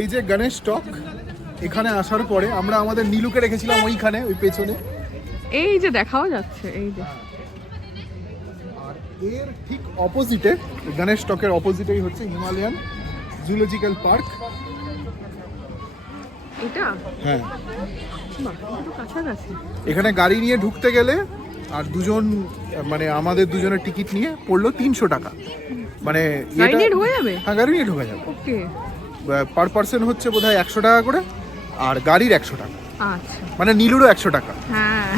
এই যে গণেশ স্টক, এখানে আসার পরে আমরা আমাদের নীলুকে রেখেছিলাম ওইখানে, ওই পেছনে, এই যে দেখাও যাচ্ছে এই যে। আর এর ঠিক অপোজিটে, গণেশ স্টকের অপোজিটেই হচ্ছে হিমালয়ান জুলজিক্যাল পার্ক। এটা হ্যাঁ, বাহ, এটা তো কাছাকাছি। এখানে গাড়ি নিয়ে ঢুকতে গেলে আর দুজন, মানে আমাদের দুজনের টিকিট নিয়ে পড়লো 300 টাকা। মানে গাড়ি নিয়ে ঢোকা যাবে? হ্যাঁ, গাড়ি নিয়ে ঢোকা যাবে। ওকে। পার পার্সন হচ্ছে বোধহয় 100 টাকা করে, আর গাড়ির 100 টাকা, আচ্ছা, মানে নীলুরও 100 টাকা। হ্যাঁ।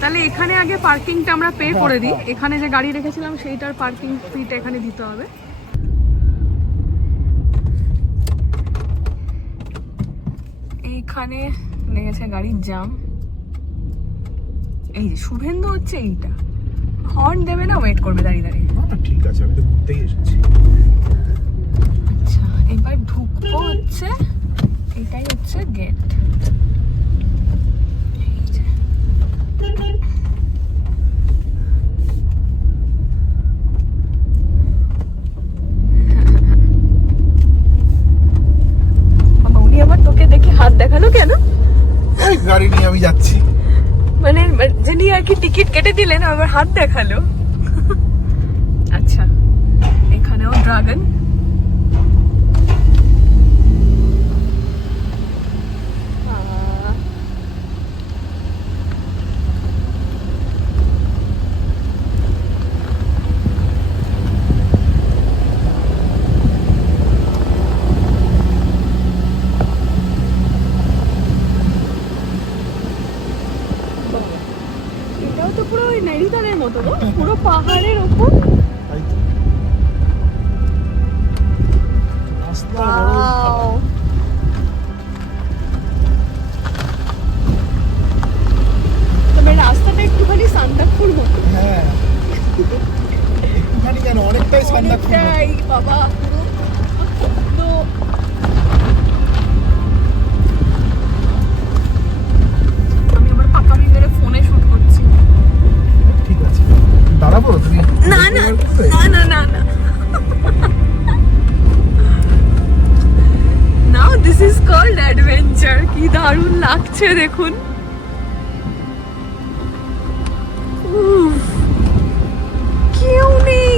তাহলে এখানে আগে পার্কিংটা আমরা পে করে দিই, এখানে যে গাড়ি রেখেছিলাম সেইটার পার্কিং ফিটা এখানে দিতে হবে। এইখানে লেগেছে গাড়ির জাম। এই যে শুভেন্দু হচ্ছে এইটা, হর্ন দেবে না, ওয়েট করবে দাঁড়িয়ে দাঁড়িয়ে। ঠিক আছে, আমি তো ঘুরতেই এসেছি। আচ্ছা, এবার ঢুকবো হচ্ছে, এটাই হচ্ছে গেট। উনি আবার তোকে দেখে হাত দেখালো কেন? ওই গাড়ি নিয়ে আমি যাচ্ছি। মানে যিনি আর কি টিকিট কেটে দিলেন আবার হাত দেখালো। আচ্ছা, এখানেও ড্রাগন। এটাও তো পুরো ওই নৈনিতালের মতো গো, পুরো পাহাড়ের ওপর। Wow. তবে রাস্তাটা একটুখানি সান্দাকফুর মতো। হ্যাঁ, একটুখানি কেন, অনেকটাই সান্দাকফুর মতো। অনেকটাই বাবা, পুরো আমি আবার পাকামি মেরে ফোনে শুট করছি। ঠিক আছে, দাঁড়াবো তুমি? না না না না না না। নাও দিস ইজ কল্ড অ্যাডভেঞ্চার। কি দারুণ লাগছে দেখুন। উফ, কেউ নেই।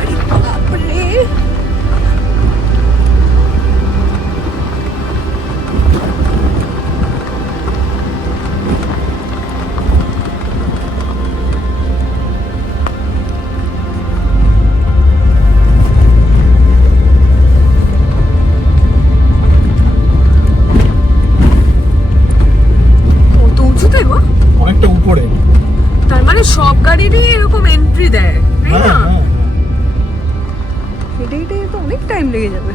আরে বাপরে, কত উঁচুতে গো? অনেকটা উপরে। তার মানে সব গাড়িরই এরকম এন্ট্রি দেয়, তাই হ্যাঁ, না? হ্যাঁ। হেঁটে হেঁটে তো অনেক টাইম লেগে যাবে।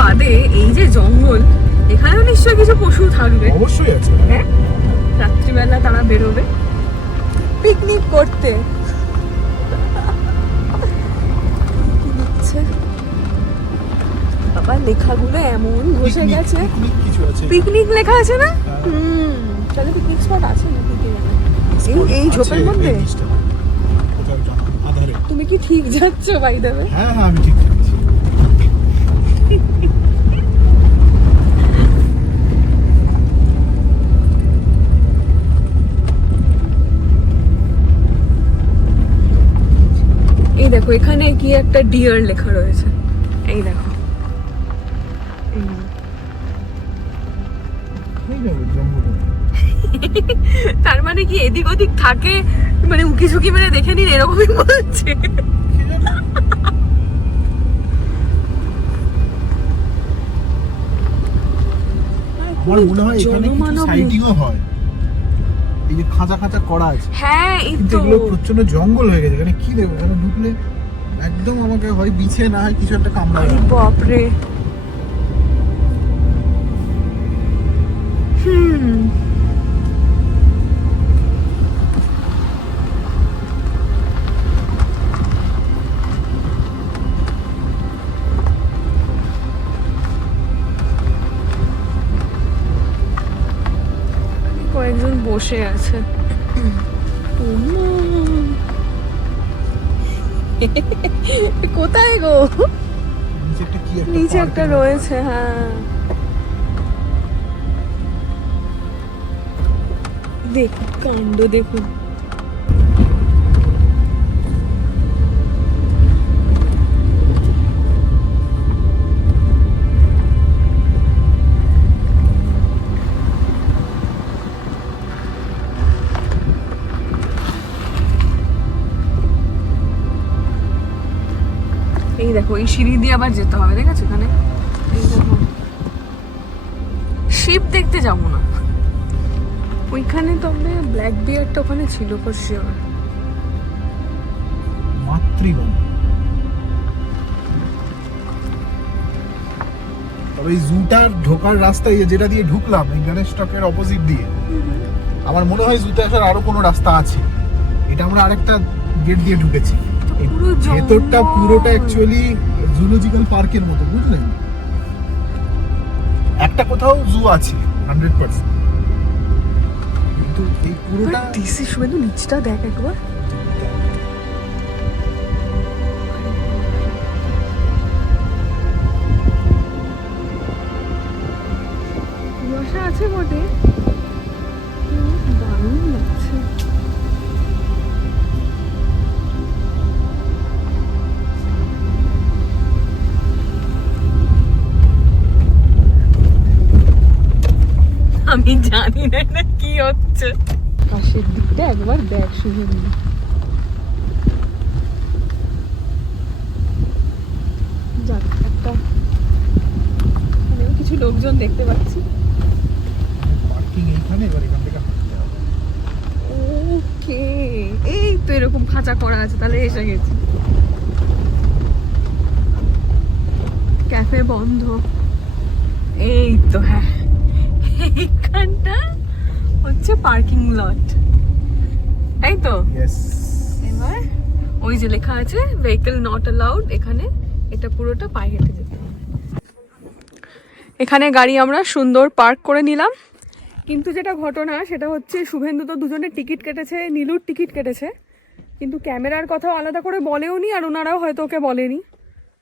বাদে এই যে জঙ্গল, এখানেও নিশ্চয়ই কিছু পশু থাকবে। অবশ্যই আছে। হ্যাঁ, রাত্রিবেলা তারা বেরোবে পিকনিক করতে। বাবা, লেখাগুলো এমন ঘষে গেছে। কিছু আছে, পিকনিক লেখা আছে না? তাহলে পিকনিক স্পট আছে নাকি কে জানে। এই ঝোপের মধ্যে তুমি কি ঠিক যাচ্ছ বাই দ্য ওয়ে? হ্যাঁ হ্যাঁ, আমি ঠিক যাচ্ছি। এই দেখো, এখানে কি একটা ডিয়ার লেখা রয়েছে, এই দেখো। তার মানে কি এদিক ওদিক থাকে, মানে উকি ঝুঁকি মেরে দেখে নিন, এরকমই বলছে। আমার মনে হয় এখানে কিছু জনমানব সাইটিংও হয়, এই যে খাঁচা খাঁচা করা আছে, হ্যাঁ এই কিন্তু তো এগুলো প্রচন্ড জঙ্গল হয়ে গেছে। এখানে কি দেবো, এখানে ঢুকলে একদম আমাকে হয় বিছে না হয় কিছু একটা কামড়াবে। আরে বাপরে কয়েকজন বসে আছে। ওমা। কোথায় গো? নিচে একটা কি একটা নিচে park একটা এর মতো রয়েছে, হ্যাঁ। দেখুন কাণ্ড, দেখুন। এই দেখো এই সিঁড়ি দিয়ে আবার যেতে হবে, দেখেছো এখানে? এই দেখো শিপ দেখতে যাবো না ওইখানে, তবে ব্ল্যাক বিয়ারটা ওখানে ছিল ফর শিওর। মাতৃবন। তবে এই জুটার ঢোকার রাস্তায় যেটা দিয়ে ঢুকলাম, এই গণেশ স্টকের অপোজিট দিয়ে, আমার মনে হয় জুতে আসার আরো কোনো রাস্তা আছে। এটা আমরা আরেকটা গেট দিয়ে ঢুকেছি। এই পুরো ভেতরটা জঙ্গল। পুরোটা অ্যাকচুয়ালি জুলজিক্যাল পার্কের মতো, বুঝলেন? একটা কোথাও জু আছে 100%, কিন্তু এই পুরোটা ডিসি শুভেন্দু নিচটা দেখ একবার। কুয়াশা আছে বটে, দারুণ লাগছে। আমি জানি না এটা কি হচ্ছে। পাশের দিকটা একবার দেখ শুভেন্দু। যাক একটা, এখানেও কিছু লোকজন দেখতে পাচ্ছি। পার্কিং এইখানে, এবার এখান থেকে হাঁটতে হবে। ওকে, এই তো এরকম খাঁচা করা আছে, তাহলে এসে গেছি। ক্যাফে বন্ধ, এই তো হ্যাঁ, এইখানটা হচ্ছে পার্কিং লট, তাই তো? ইয়েস। এবার ওই যে লেখা আছে ভেহিকল নট অ্যালাউড, এখানে এটা পুরোটা পায়ে হেঁটে যেতে হবে। এখানে গাড়ি আমরা সুন্দর পার্ক করে নিলাম, কিন্তু যেটা ঘটনা সেটা হচ্ছে শুভেন্দু তো দুজনের টিকিট কেটেছে, নীলুর টিকিট কেটেছে, কিন্তু ক্যামেরার কথাও আলাদা করে বলেও নি, আর ওনারাও হয়তো ওকে বলেনি।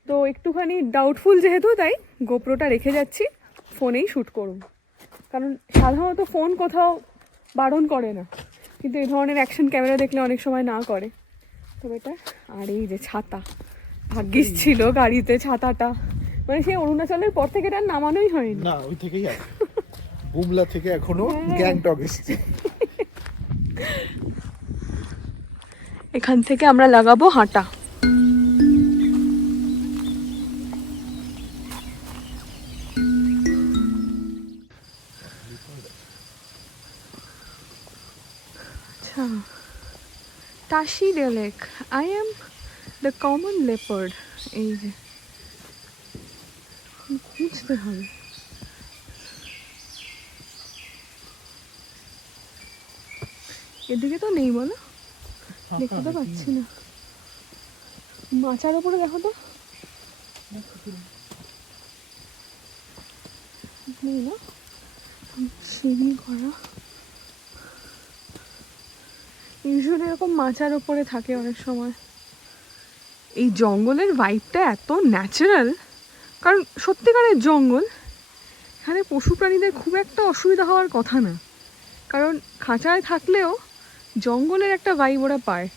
তো একটুখানি ডাউটফুল যেহেতু, তাই গোপ্রোটা রেখে যাচ্ছি, ফোনেই শ্যুট করুন। কারণ সাধারণত ফোন কোথাও বারণ করে না, কিন্তু এই ধরনের অ্যাকশন ক্যামেরা দেখলে অনেক সময় না করে। তবে এটা, আর এই যে ছাতা, ভাগ্যিস ছিল গাড়িতে ছাতাটা, মানে সেই অরুণাচলের পর থেকে এটা নামানোই হয়নি। না, ওই থেকেই আছে, বুমলা থেকে এখনো হ্যাঁ। গ্যাংটক এসেছে। এখান থেকে আমরা লাগাবো হাঁটা। আচ্ছা, Tashi lake, I am the common leopard. এই যে খুঁজতে হবে, এদিকে তো নেই বলো, দেখতে তো পাচ্ছি না। মাচার ওপরে দেখো তো, নেই না, সিঁড়ি করা। ইউজুয়ালি এরকম মাচার ওপরে থাকে অনেক সময়। এই জঙ্গলের ভাইবটা এত ন্যাচারাল, কারণ সত্যিকারের জঙ্গল, এখানে পশু প্রাণীদের খুব একটা অসুবিধা হওয়ার কথা না, কারণ খাঁচায় থাকলেও জঙ্গলের একটা ভাইব ওরা পায়।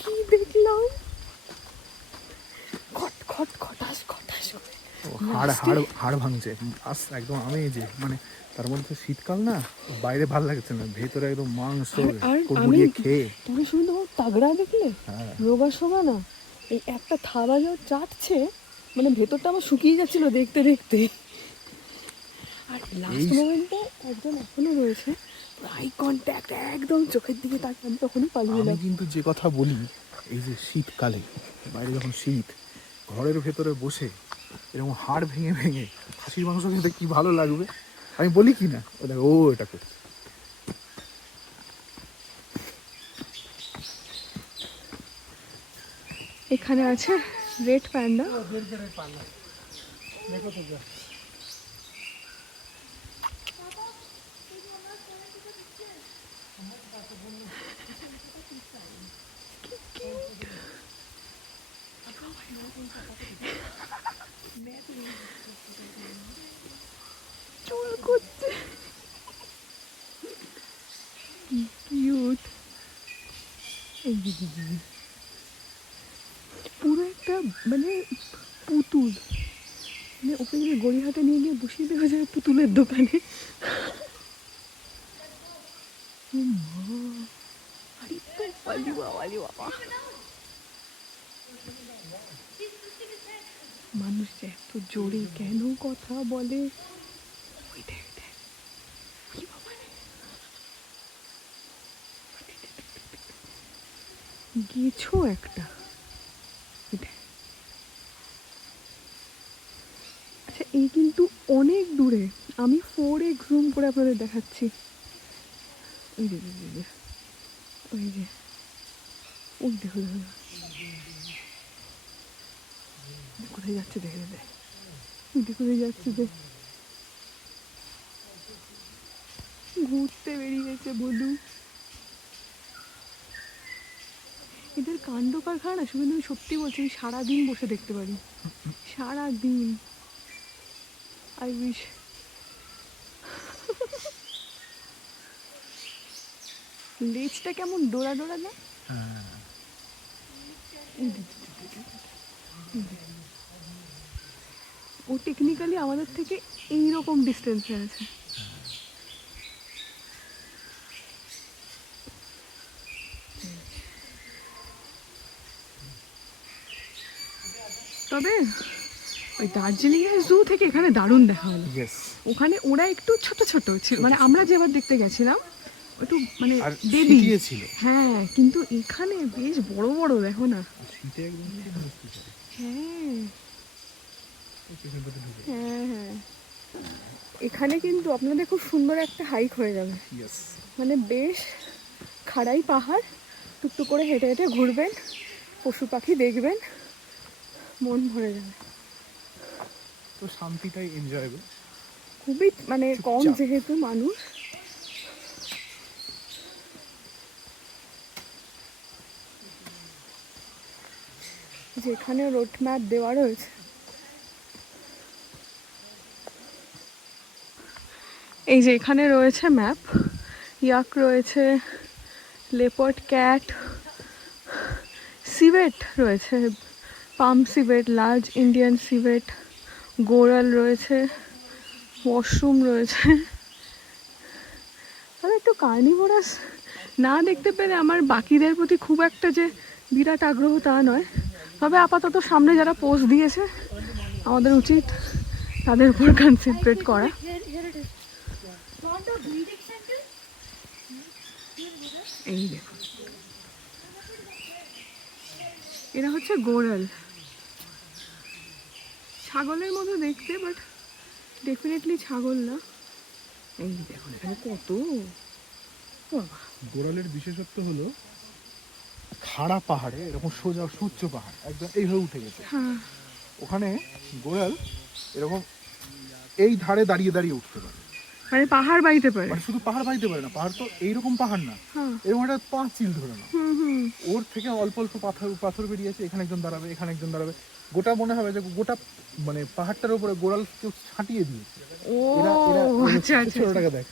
কি দেখলাম, খট খট খটাস খটাস করে হাড় হাড় হাড় ভাঙছে একদম। আমি যে মানে তার মধ্যে শীতকাল না, বাইরে ভালো লাগছে না, ভেতরে একদম মাংস আর কুড়মুড়িয়ে খেয়ে। তুমি শুধু তোমার তাগড়া দেখলে, হ্যাঁ। রোগা শোভা না, এই একটা থাবা যা চাটছে, মানে ভেতরটা আমার শুকিয়ে যাচ্ছিল দেখতে দেখতে। আর লাস্ট মোমেন্টে একজন এখনো রয়েছে, আই কন্ট্যাক্ট একদম চোখের দিকে তাকিয়ে, আমি তখনই পালিয়ে আমি এলাম। কিন্তু যে কথা বলি, এই যে শীতকালে বাইরে যখন শীত, ঘরের ভেতরে বসে এরকম হাড় ভেঙে ভেঙে খাসির মাংস খেতে কি ভালো লাগবে, আমি বলি কি না? ও দেখো, ও এটা করছে। এখানে আছে রেড প্যান্ডা। চুল করছে, কিউট। পুরো একটা মানে পুতুল, মানে ওকে যদি গড়িয়াহাটে নিয়ে গিয়ে বসিয়ে দেওয়া যায় পুতুলের দোকানে। ও মা, আরে তো পালি বাবা। মানুষ যে এত জোরে কেন কথা বলে, ওই দেখ দেখ, ওই বাবা রে। গেছো একটা, ওই দেখ। আচ্ছা, এই কিন্তু অনেক দূরে, আমি 4x জুম করে আপনাদের দেখাচ্ছি। ওই যে ওই যে ওই দেখো কোথায় যাচ্ছে, দেখে দেখ, কোথায় যাচ্ছে, দেখ ঘুরতে বেরিয়েছে বধু। এদের কাণ্ড কারখানা শুধু, আমি সত্যি বলছি, আমি সারাদিন বসে দেখতে পারি, সারাদিন। I wish. লেজটা কেমন ডোরা ডোরা না? ও টেকনিক্যালি আমাদের থেকে এইরকম ডিস্টেন্সে আছে। তবে ওই দার্জিলিংয়ের জু থেকে এখানে দারুণ দেখা হলো। ওখানে ওরা একটু ছোট ছোট ছিল, মানে আমরা যেবার দেখতে গেছিলাম একটু মানে বেবি ছিল। হ্যাঁ, কিন্তু এখানে বেশ বড় বড়, দেখো না। হ্যাঁ হ্যাঁ হ্যাঁ, এখানে কিন্তু আপনাদের খুব সুন্দর একটা হাইক হয়ে যাবে। মানে বেশ খাড়াই পাহাড়, টুকটুক করে হেঁটে হেঁটে ঘুরবেন, পশু পাখি দেখবেন, মন ভরে যাবে। তো শান্তিটাই এনজয়েবল, খুবই মানে কম যেহেতু মানুষ। যেখানে রোড ম্যাপ দেওয়া রয়েছে, এই যে এখানে রয়েছে ম্যাপ, ইয়াক রয়েছে, লেপার্ড ক্যাট, সিভেট রয়েছে, palm civet, large Indian civet, goral রয়েছে, ওয়াশরুম রয়েছে। তবে একটু কার্নিভোরাস না দেখতে পেলে আমার বাকিদের প্রতি খুব একটা যে বিরাট আগ্রহ তা নয়। তবে আপাতত সামনে যারা পোস্ট দিয়েছে আমাদের উচিত তাদের উপর কনসেন্ট্রেট করা। এই দেখুন, এরা হচ্ছে গোরাল, ছাগলের মতো দেখতে, বাট ডেফিনেটলি ছাগল না। এই দেখুন এখানে কত। গোরালের বিশেষত্ব হলো খাড়া পাহাড়ে এরকম সোজা সূর্য পাহাড় একদম এইভাবে উঠে গেছে। ওখানে গোরাল এরকম এই ধারে দাঁড়িয়ে দাঁড়িয়ে উঠতে পারে, মানে পাহাড় বাইতে পারে, মানে শুধু পাহাড় বাইতে পারে না, পাহাড় তো এইরকম পাহাড় না, এরকম একটা পাঁচিল ধরে না, ওর থেকে অল্প অল্প পাথর বেরিয়েছে, এখানে একজন দাঁড়াবে, এখানে একজন দাঁড়াবে, গোটা মনে হবে যে গোটা মানে পাহাড়টার উপরে গোড়াল কেউ ছাটিয়ে দিয়েছে। ছোটটাকে দেখ,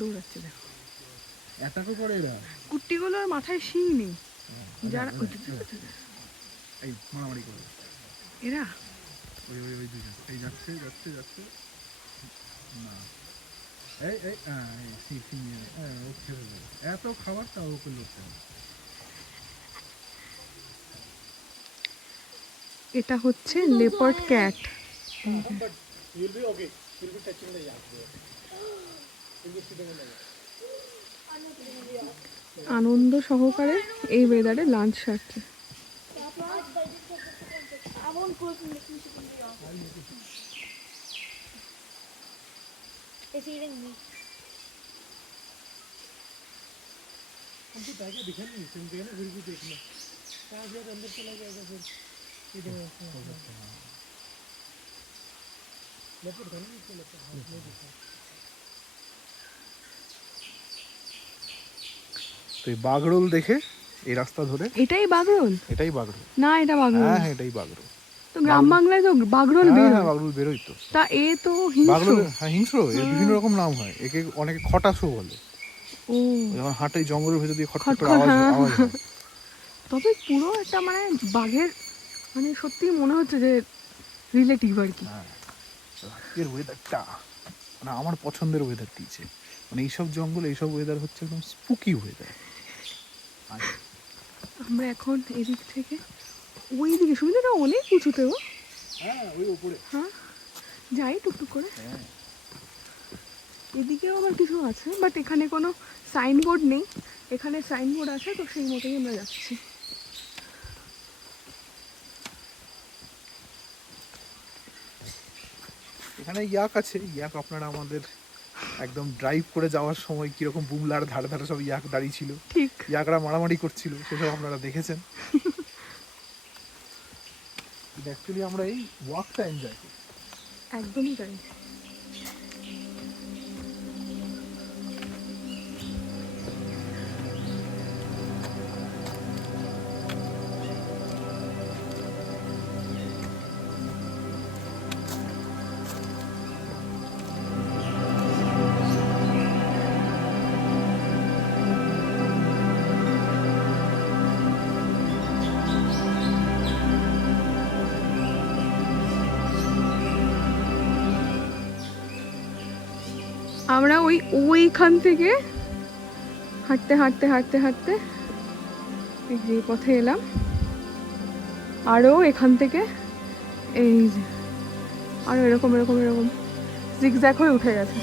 দৌড়াচ্ছে দেখো। অ্যাটাকও করে এরা। কুট্টিগুলোর মাথায় শিং নেই, যারা এই মারামারি করে এরা ওই ওই ওই দুজন এই যাচ্ছে যাচ্ছে যাচ্ছে না এই এই এই সিং ও খেয়ে ফেলবে। এত খাবারটা ওকে লড়তে হবে। এটা হচ্ছে লেপার্ড ক্যাট। আনন্দ সহকারে এই ওয়েদারে লাঞ্চ সারছে। It's eating me. हम तो जाके दिखा नहीं सुनते हैं ना फिर भी देखना कहाँ से अंदर चला जाएगा फिर इधर लेपर था ना इसको लेपर हाथ में दिखा। তো এই বাগরোল দেখে এই রাস্তা ধরে এটাই বাগরোল? এটাই বাগরোল। না এটা বাগরোল। হ্যাঁ এটাই বাগরোল। তো গ্রাম বাংলায় তো বাগরোল বের হয়। বাগরোল বেরোই তো। তা এ তো হিংস্র। বাগরোল হ্যাঁ হিংস্র, এর বিভিন্ন রকম নাম হয়। একে অনেকে খটাসও বলে। ও যখন হাঁটে জঙ্গলের ভেতর দিয়ে খটখট করে খটখট, আওয়াজ হ্যাঁ। আওয়াজ হয়। তবে পুরো একটা মানে বাঘের মানে সত্যি মনে হচ্ছে যে রিলেটিভ আর কি। এর ওয়েদারটা মানে আমার পছন্দের ওয়েদার দিয়েছে। মানে এইসব জঙ্গল এইসব ওয়েদার হচ্ছে একদম স্পুকি ওয়েদার। আমরা এখন এদিক থেকে ওই দিকে সুবিধাটা অনেক উঁচুতে ও। হ্যাঁ ওই উপরে। হ্যাঁ যাই টুকটুক করে। এদিকেও আবার কিছু আছে বাট এখানে কোনো সাইনবোর্ড নেই। এখানে সাইনবোর্ড আছে তো সেই মতোই আমরা যাচ্ছি। এখানে ইয়াক আছে। ইয়াক আপনারা আমাদের একদম ড্রাইভ করে যাওয়ার সময় কিরকম বুমলার ধারে ধারে সব ইয়াক দাঁড়িয়ে ছিল, ঠিক ইয়াকরা মারামারি করছিল, সেসব আপনারা দেখেছেন। অ্যাকচুয়ালি আমরা এই ওয়াকটা এনজয় করি। একদমই তাই। আমরা ওইখান থেকে হাঁটতে হাঁটতে হাঁটতে হাঁটতে এই যে পথে এলাম। আরও এখান থেকে এই যে আরও এরকম এরকম এরকম জিগজ্যাগ হয়ে উঠে গেছে।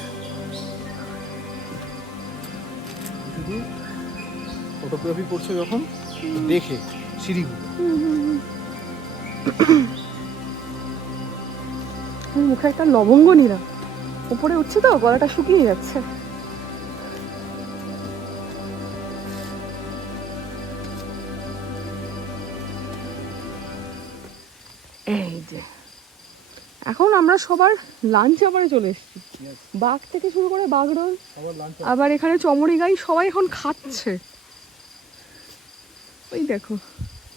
শুধু ফটোগ্রাফি করছে যখন দেখে সিঁড়িগুলো। মুখে একটা লবঙ্গ নিলাম, উপরে উঠছে তো গলাটা শুকিয়ে যাচ্ছে। এই যে এখন আমরা সবার লাঞ্চ আবারে চলে এসেছি। বাঘ থেকে শুরু করে বাগরোল, আবার এখানে চমড়ি গাই সবাই এখন খাচ্ছে। ওই দেখো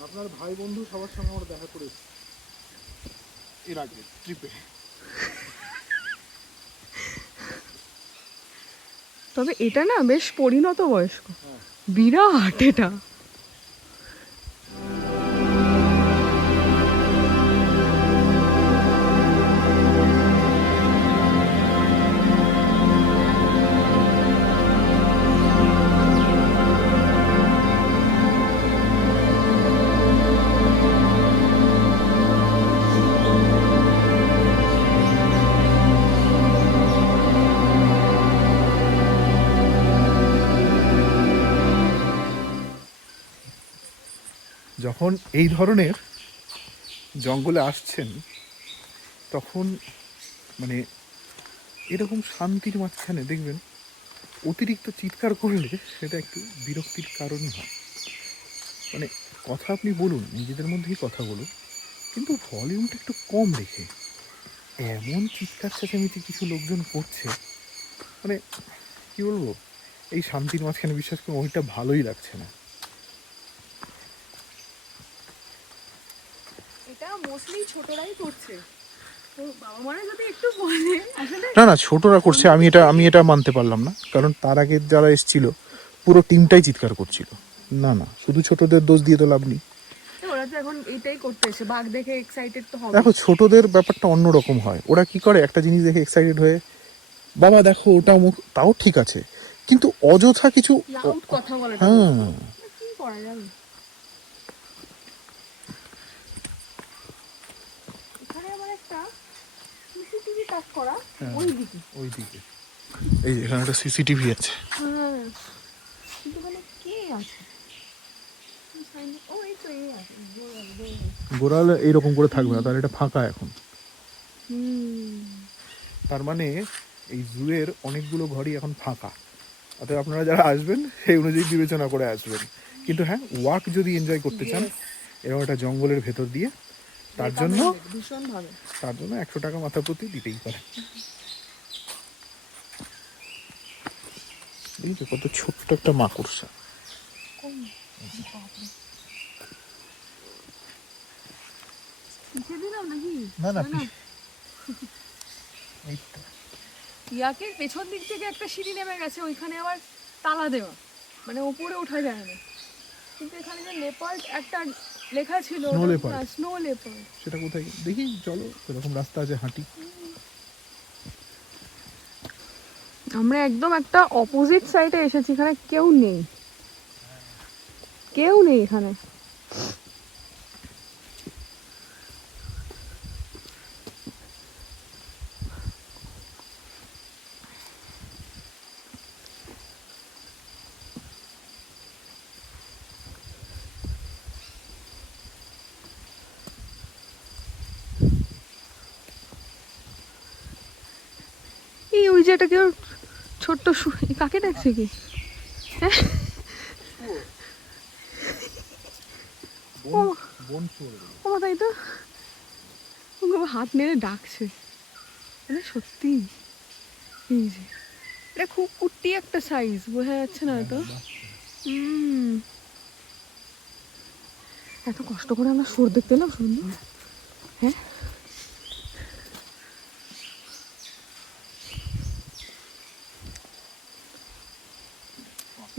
আপনার ভাই বন্ধু সবার সঙ্গে আমরা দেখা করেছি এর আগে ট্রিপে। তবে এটা না বেশ পরিণত বয়স্ক, বিরাট এটা। যখন এই ধরনের জঙ্গলে আসছেন তখন মানে এরকম শান্তির মাঝখানে দেখবেন অতিরিক্ত চিৎকার করলে সেটা একটু বিরক্তির কারণই হয়। মানে কথা আপনি বলুন, নিজেদের মধ্যেই কথা বলুন, কিন্তু ভলিউমটা একটু কম রেখে। এমন চিৎকার চেঁচামেচি কিছু লোকজন করছে, মানে কি বলবো, এই শান্তির মাঝখানে বিশ্বাস করুন ওইটা ভালোই লাগছে না। এটা মোস্টলি ছোটরাই করছে, তো বাবা মারা যদি একটু বলে আসলে। না না ছোটরা করছে, আমি এটা মানতে পারলাম না, কারণ তার আগে যারা এসেছিল পুরো টিমটাই চিৎকার করছিল। না না, শুধু ছোটদের দোষ দিয়ে তো লাভ নেই। ওরা তো এখন এইটাই করতে এসে, বাঘ দেখে এক্সাইটেড তো হবে। দেখো ছোটদের ব্যাপারটা অন্যরকম হয়, ওরা কি করে একটা জিনিস দেখে এক্সাইটেড হয়ে বাবা দেখো ওটা মুখ, তাও ঠিক আছে, কিন্তু অযথা কিছু লাউড কথা বলাটা হ্যাঁ কি করা যাবে। এখানে আবার একটা সিসিটিভি কাজ করা ওই দিকে। ওইদিকে এই যে এখানে একটা সিসিটিভি আছে। হ্যাঁ, কিন্তু মানে কে আছে? ও এই তো এই আছে, গোড়াল এইরকম করে থাকবে না, তাহলে এটা ফাঁকা এখন। হুম। তার মানে এই জুয়ের অনেকগুলো ঘরই এখন ফাঁকা, অতএব আপনারা যারা আসবেন সেই অনুযায়ী বিবেচনা করে আসবেন। কিন্তু হ্যাঁ, ওয়াক যদি এনজয় করতে চান এরকম একটা জঙ্গলের ভেতর দিয়ে, তার জন্য ভীষণ ভাবে 100 টাকা মাথা প্রতি দিতেই পারে। বুঝলি কত ছোট্ট একটা মাকড়সা। পিছিয়ে দিলাম নাকি? না না, ইয়াকের পেছন দিক থেকে একটা সিঁড়ি নেমে গেছে, ওইখানে আবার তালা দেওয়া, মানে উপরে ওঠা যায় না। কিন্তু এখানে যে লেপার্ড একটা লেখা ছিল, Snow leopard। Snow leopard. সেটা কোথায় দেখি, চলো এরকম রাস্তা আছে হাঁটি। আমরা একদম একটা অপোজিট সাইডে এসেছি, এখানে কেউ নেই, কেউ নেই এখানে। এই ওই যে একটা কেউ ছোট্ট কাকে ডাকছে কি? ও তাই তো, হাত নেড়ে ডাকছে, মানে সত্যি। এই যে এটা খুব কুট্টি একটা সাইজ, বোঝা যাচ্ছে না তো। এত কষ্ট করে আমরা সুর দেখতে এলাম, শুনলি? হ্যাঁ,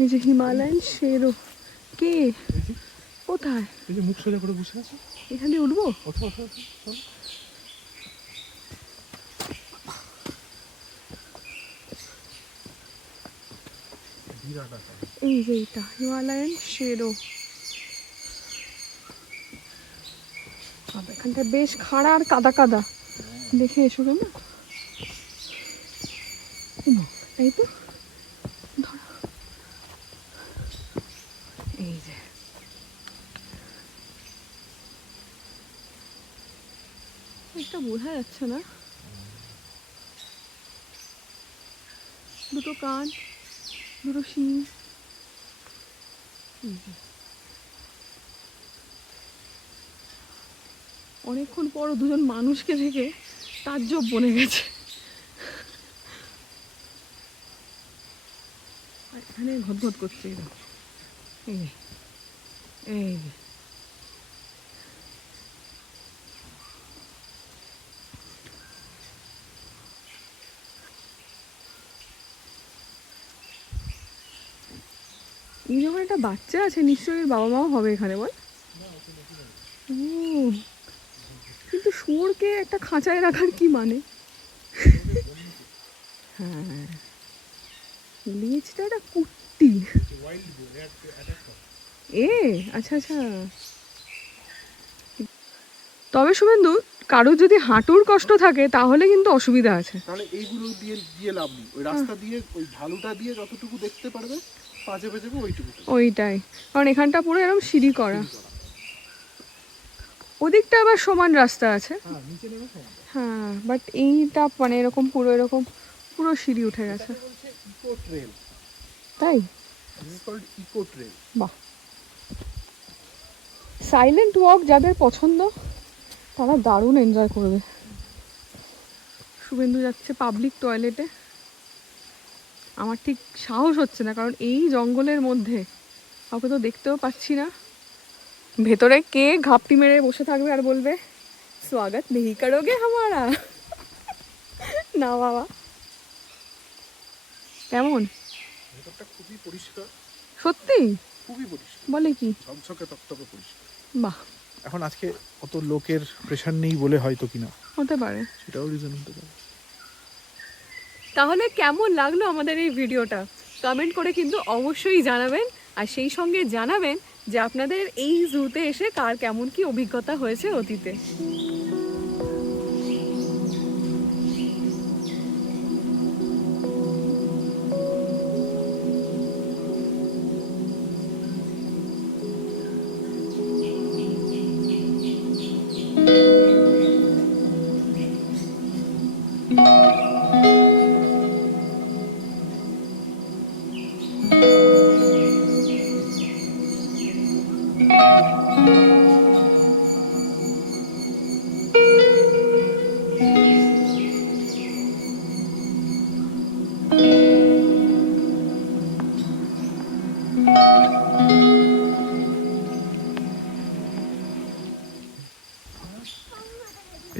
এই যে হিমালয়ান শেরও। কে কোথায়? এই যে মুখ সোজা করে বসে আছে, এখান দিয়ে উঠবো? ওঠো ওঠো ওঠো, চলো। এই যে এটা হিমালয়ান শেরও। এখানটা বেশ খাড়া আর কাদা কাদা, দেখে এসো কেন। এই তো ধরো, এই যে একটা বোঝা যাচ্ছে না, দুটো কান, দুটো শিং। অনেকক্ষণ পর দুজন মানুষকে দেখে তাজ্জব বনে গেছে। আর এখানে ঘটঘট করছে এরা। এই এই এই যখন একটা বাচ্চা আছে, নিশ্চয়ই বাবা মাও হবে এখানে, বল। কিন্তু শুয়োরকে একটা খাঁচায় রাখার কি মানে? হ্যাঁ, লেজটা একটা কুট্টি। এ আচ্ছা আচ্ছা। তবে শুভেন্দু, কারোর যদি হাঁটুর কষ্ট থাকে তাহলে কিন্তু অসুবিধা আছে। তাহলে এইগুলো দিয়ে দিয়ে লাভ নেই, ওই রাস্তা দিয়ে ওই ঢালুটা দিয়ে যতটুকু দেখতে পারবে পা চেপে চেপে ওইটুকু। ওইটাই, কারণ এখানটা পুরো এরকম সিঁড়ি করা, ওদিকটা আবার সমান রাস্তা আছে। হ্যাঁ, নিচে নেমে সমান। হ্যাঁ, বাট এইটা মানে এরকম পুরো এরকম পুরো সিঁড়ি উঠে গেছে। ইকো ট্রেল, তাই? Eco trail. বাহ, সাইলেন্ট ওয়াক যাদের পছন্দ তারা দারুণ এনজয় করবে। শুভেন্দু যাচ্ছে পাবলিক টয়লেটে, আমার ঠিক সাহস হচ্ছে না, কারণ এই জঙ্গলের মধ্যে কাউকে তো দেখতেও পাচ্ছি না। ভেতরে কে ঘাপটি মেরে বসে থাকবে আর বলবে স্বাগত নেই করোগে হামারা? না বাবা। কেমন? ভেতরটা খুবই পরিষ্কার, সত্যি? খুবই পরিষ্কার, বলে কি? ঝকঝকে তকতকে পরিষ্কার। বাহ, এখন আজকে অত লোকের প্রেশার নেই বলে হয়তো কিনা, হতে পারে। সেটাও রিজন হতে পারে। তাহলে কেমন লাগলো আমাদের এই ভিডিওটা কমেন্ট করে কিন্তু অবশ্যই জানাবেন, আর সেই সঙ্গে জানাবেন যে আপনাদের এই জুতে এসে কার কেমন কি অভিজ্ঞতা হয়েছে অতীতে।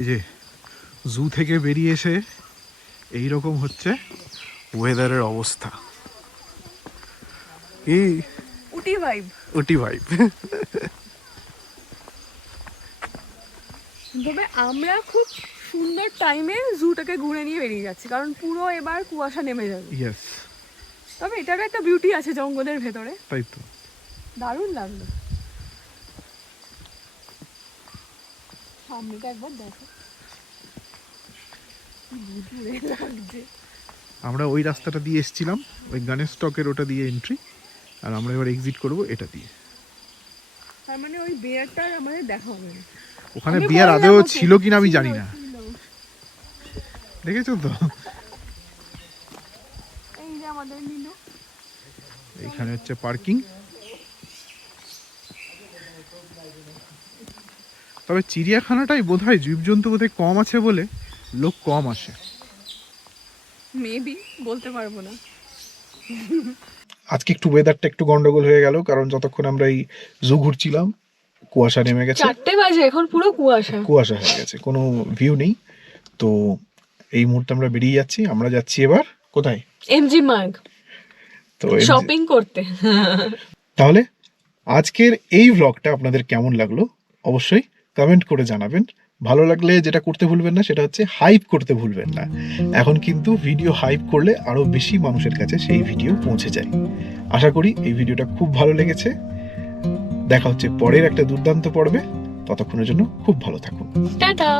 এই যে জু থেকে বেরিয়ে এসে এইরকম হচ্ছে ওয়েদারের অবস্থা। এই উটি ভাইব। উটি ভাইব। তবে আমরা খুব সুন্দর টাইমে জুটাকে ঘুরে নিয়ে বেরিয়ে যাচ্ছি, কারণ পুরো এবার কুয়াশা নেমে যাবে। ইয়েস, তবে এটারও একটা বিউটি আছে জঙ্গলের ভেতরে, তাই তো। দারুণ লাগলো। সামনেটা একবার দেখো, কি ভুতুড়ে লাগছে। আমরা ওই রাস্তাটা দিয়ে এসেছিলাম, ওই গণেশ স্টকের ওটা দিয়ে এন্ট্রি, আর আমরা এবার এক্সিট করব এটা দিয়ে। তার মানে ওই বিয়ারটা আমাদের দেখা হবে না। ওখানে আমি বিয়ার বললাম আদেও ওকে, ছিল কিনা আমি জানি না, ছিল। দেখেছো তো? এই যে আমাদের নীলু। এইখানে হচ্ছে পার্কিং। তবে চিড়িয়াখানাটাই বোধহয় জীবজন্তু বোধহয় কম আছে বলে লোক কম আসে। মেবি, বলতে পারবো না। আজকে একটু ওয়েদারটা একটু গন্ডগোল হয়ে গেল, কারণ যতক্ষণ আমরা এই জু ঘুরছিলাম কুয়াশা নেমে গেছে, 4টে বাজে, এখন পুরো কুয়াশা। কুয়াশা হয়ে গেছে, কোনো ভিউ নেই। তো এই মুহূর্তে আমরা বেরিয়ে যাচ্ছি। আমরা যাচ্ছি এবার কোথায়? এমজি মার্গ, তো শপিং করতে। তাহলে আজকের এই ভ্লগটা আপনাদের কেমন লাগলো অবশ্যই কমেন্ট করে জানাবেন। ভালো লাগলে যেটা করতে ভুলবেন না সেটা হচ্ছে হাইপ করতে ভুলবেন না। এখন কিন্তু ভিডিও হাইপ করলে আরো বেশি মানুষের কাছে সেই ভিডিও পৌঁছে যায়। আশা করি এই ভিডিওটা খুব ভালো লেগেছে। দেখা হচ্ছে পরের একটা দুর্দান্ত পর্বে, ততক্ষণের জন্য খুব ভালো থাকুন। টাটা।